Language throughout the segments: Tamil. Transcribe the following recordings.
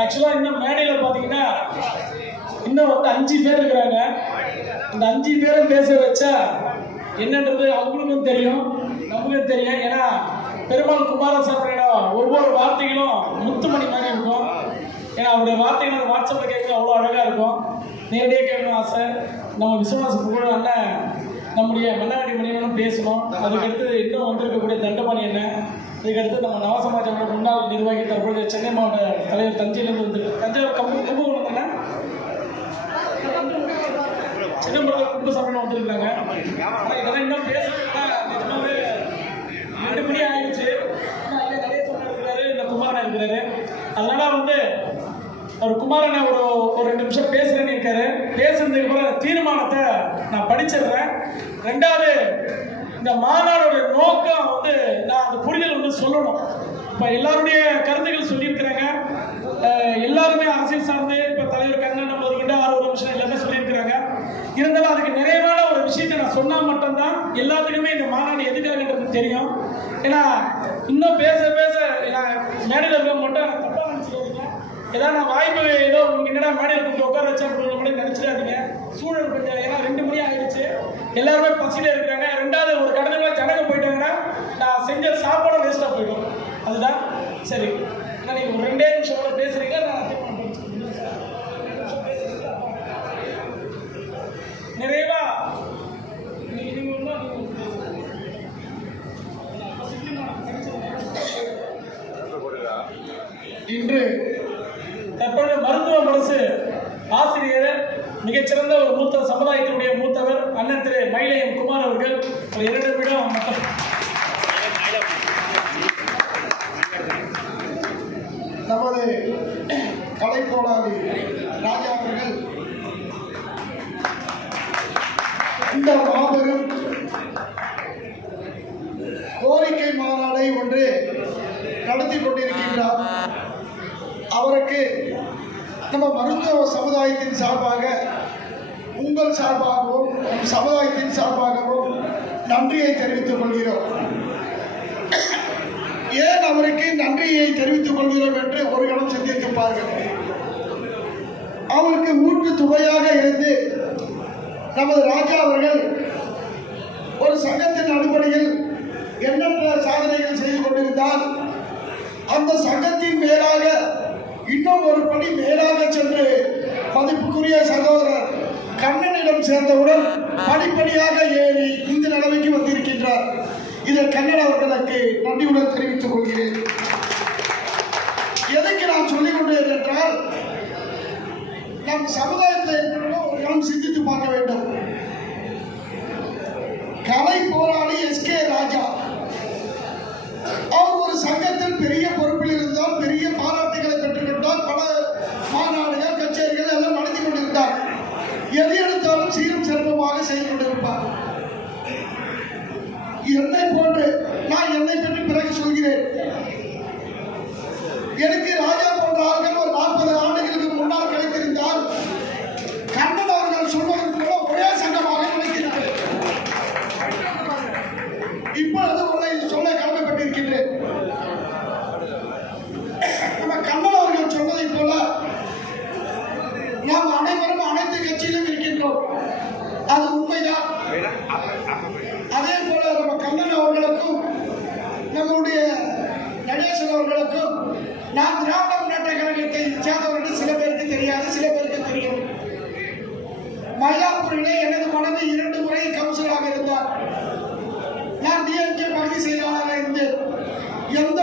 ஆக்சுவலாக இன்னும் மேடையில் பார்த்தீங்கன்னா இன்னும் வந்து 5 பேர் இருக்கிறாங்க. இந்த 5 பேரும் பேச வச்சா என்னன்றது அவங்களுக்கும் தெரியும், நமக்கும் தெரியும். ஏன்னா பெருமாள் குமாரசாமியோட ஒவ்வொரு வார்த்தைகளும் முத்துமணி மாதிரி இருக்கும். ஏன்னா அவருடைய வார்த்தைகள் வாட்ஸ்அப்பில் கேட்க அவ்வளோ அழகாக இருக்கும். நேரடியாக கேட்கணும் ஆசை. நம்ம விஸ்வநாச புகழ் அண்ணன் நம்முடைய மன்னாடி மணியனும் பேசணும். அதுக்கடுத்து இன்னும் வந்திருக்கக்கூடிய தண்டபாணி அண்ணன், இதுக்கடுத்து நம்ம நவசமாஜோட முன்னாள் நிர்வாகி தற்போது சென்னை மாவட்ட தலைவர் தஞ்சையிலேருந்து வந்து தஞ்சாவூர் கும்பகோணம் தானே சிதம்பரம் கும்பசாமி வந்துருக்காங்க. ஆனால் இதெல்லாம் இன்னும் பேசுறதுன்னா 2 மணி ஆயிடுச்சு. நிறைய சொன்னாரு, இந்த குமாரனா இருக்கிறாரு. அதனால வந்து அவர் குமாரனை ஒரு 2 நிமிஷம் பேசுறேன்னு இருக்காரு. பேசுறதுக்கு அப்புறம் தீர்மானத்தை நான் படிச்சிடுறேன். 2வது இந்த மாநாடோட நோக்கம் வந்து நான் அந்த புரிதல் வந்து சொல்லணும். இப்போ எல்லாருடைய கருத்துக்கள் சொல்லியிருக்கிறாங்க. எல்லாருமே அரசியல் சார்ந்து இப்போ தலைவர் கண்ணன் 50 நிமிஷம் எல்லாமே சொல்லியிருக்கிறாங்க. இருந்தாலும் அதுக்கு நிறைவான ஒரு விஷயத்தை நான் சொன்னால் மட்டும்தான் எல்லாத்துக்குமே இந்த மாநாடு எதுக்காகன்றது தெரியும். ஏன்னா இன்னும் பேச பேச நான் மேடையில் இருக்க மட்டும் தப்பாக நினச்சிடாதீங்க. ஏதாவது நான் வாய்ப்பு ஏதோ உங்களுக்கு என்னடா மேடையில் கூப்பிட்டு உட்கார வச்சா அப்படின்னு கூட நினச்சிடாதீங்க. சூழல் கொஞ்சம் ஏன்னா 2 மணி ஆகிடுச்சு, எல்லாருமே பசியில் இருக்கிறாங்க. 2வது ஒரு கடனுக்குள்ள ஜனங்க போயிட்டாங்கன்னா நான் செஞ்ச சாப்பாடும் வேஸ்ட்டாக போயிடும். அதுதான் சரி. ஏன்னா நீங்கள் ஒரு 2 நிமிஷம் கூட பேசுறீங்க. நான் நிறைவா இன்று தற்போது மருத்துவ முரசு ஆசிரியர், மிகச்சிறந்த ஒரு மூத்த சமுதாயத்தினுடைய மூத்தவர் அண்ணன் திரு மயிலையம் குமார் அவர்கள் 2 நிமிடம் நமது கலைப்போராளி ராஜா அவர்கள் இந்த மாபெரும் கோரிக்கை மாநாடை ஒன்று நடத்தி கொண்டிருக்கின்றார். அவருக்கு நம்ம மருத்துவ சமுதாயத்தின் சார்பாக, உங்கள் சார்பாகவும் நம் சமுதாயத்தின் சார்பாகவும் நன்றியை தெரிவித்துக் கொள்கிறோம். ஏன் அவருக்கு நன்றியை தெரிவித்துக் கொள்கிறோம் என்று ஒரு கணம் சிந்தித்துப்பார்கள். அவருக்கு ஊட்டு துணையாக இருந்து நமது ராஜா அவர்கள் ஒரு சங்கத்தின் அடிப்படையில் எண்ணற்ற சாதனைகள் செய்து கொண்டிருந்தால், அந்த சங்கத்தின் மேலாக இன்னும் ஒரு படி மேலாக சென்று மதிப்புக்குரிய சகோதரர் கண்ணனிடம் சேர்ந்தவுடன் படிப்படியாக ஏறி இந்த நிலைமைக்கு வந்திருக்கின்றார். இதை கண்ணன் அவர்களுக்கு நன்றியுடன் தெரிவித்துக் கொள்கிறேன். எதுக்கு நான் சொல்லிக் கொண்டேன் என்றால், நம் சமுதாயத்தில் ஒரு இடம் சிந்தித்து பார்க்க வேண்டும். கலை போராளி எஸ்.கே. ராஜா அவர் ஒரு சங்கத்தில் பெரிய பொறுப்பில் இருந்தால், பெரிய பாராட்டுகளை பெற்றுக்கொண்டால், பல மாநாடுகள் கச்சேரிகள் எல்லாம் நடத்தி கொண்டிருந்தார். எது எடுத்தாலும் சீரும் சிறப்புமாக செய்து கொண்டிருப்பார். என்னை போன்று, நான் என்னை பற்றி பிறகு சொல்கிறேன், எனக்கு ராஜா போன்ற ஆள்கள் ஒரு 40 ஆண்டுகளுக்கு முன்னால் கிடைத்திருந்தால் கண்ணன் அவர்கள் சொல்வதற்கு கூட ஒரே சங்கமாக நினைக்கிறார்கள். இப்பொழுது உன்னை சொல்ல கடமைப்பட்டிருக்கின்றேன். நம்ம கண்ணன் அவர்கள் சொன்னதை போல நாம் அனைவரும் அனைத்து கட்சியிலும் இருக்கின்றோம். அது உண்மைதான். அதே போல நம்ம கண்ணன் அவர்களுக்கும் நம்முடைய நடேசன் அவர்களுக்கும் நான் திராவிட முன்னேற்ற கழகத்தை சேர்ந்தவர்கள் சில பேருக்கு தெரியாது, சில பேருக்கு தெரியும். மயிலாப்பூரிலே எனது மனைவி 2 முறை கவுன்சிலராக இருந்தார். நான் டிஎம்கே பகுதி செயலாளராக இருந்தேன். எந்த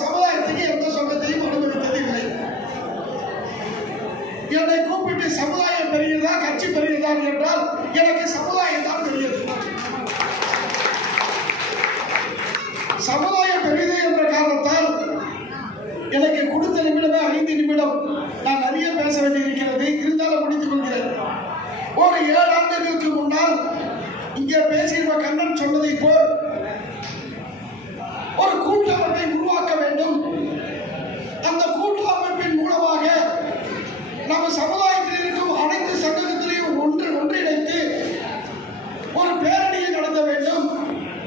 சமுதாயத்துக்கு எந்த சொந்தத்தையும் அனுமதித்தது இல்லை. என்னை கூப்பிட்டு சமுதாயம் பெரியதா கட்சி பெரியதா என்றால் எனக்கு